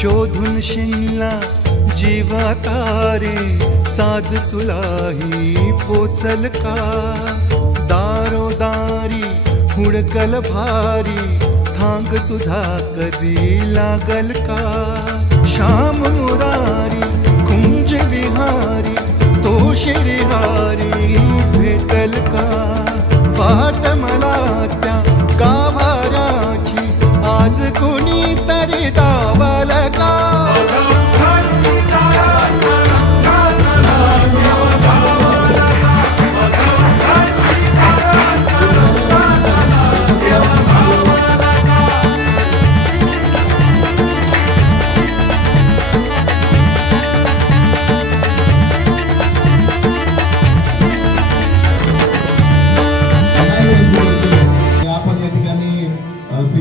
शोधून शिनला जीवा तारे साध तुलाही पोचल का दारोदारी हुडकल भारी थांग तुझा कधी लागल का श्याम मुरारी कुंज विहारी तो श्रीहारी भेटल का वाट मला त्या गाभाराची आज कोणी तरी दावल का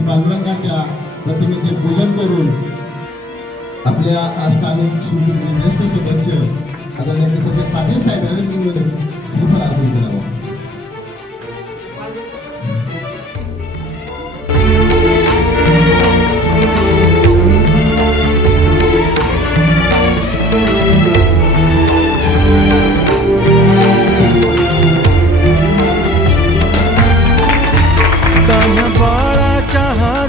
पांडुरंगाच्या प्रतिमेचे पूजन करून आपल्या स्थानिक ज्येष्ठ सदस्य आदरणीय सदस्य पाटील साहेबांनी श्रीफळ अर्पण करावं.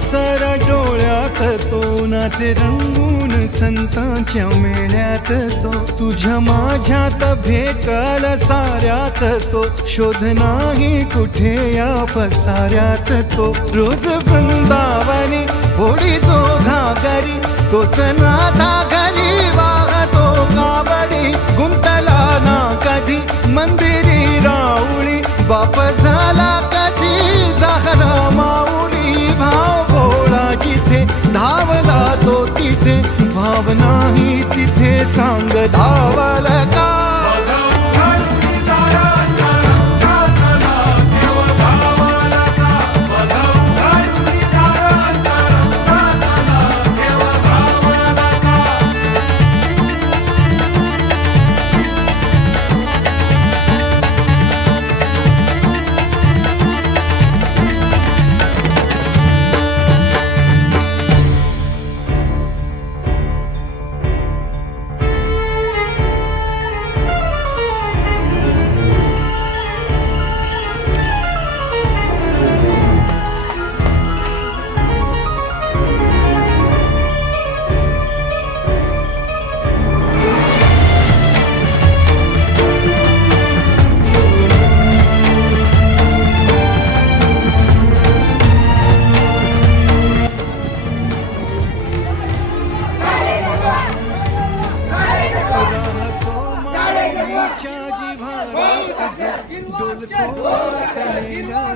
सर डोळ्यात तो नाचे रंगून संतांच्या मेळ्यात जो तुझ्या माझ्यात भेटल साऱ्यात तो शोध नाही कुठे या पसाऱ्यात तो रोज वृंदावनी होडी जो घागरी तोच नाथा घरी वाहतो कावडी गुंतला ना कधी मंदिरी राऊळी बाप झाला कधी जाहरा माऊली भाव भोळा जिथे धावला तो तिथे भाव नाही तिथे सांग धावल का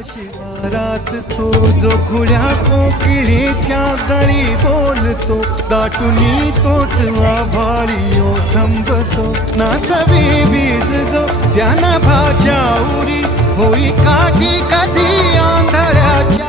शिवारात तो जो खुल्या कोकिळीच्या गळी बोलतो दाटुनी तोच आभाळी थांबतो नाचवी वीज जो त्या नभाच्या उरी होई काठी कधी आंधळ्याच्या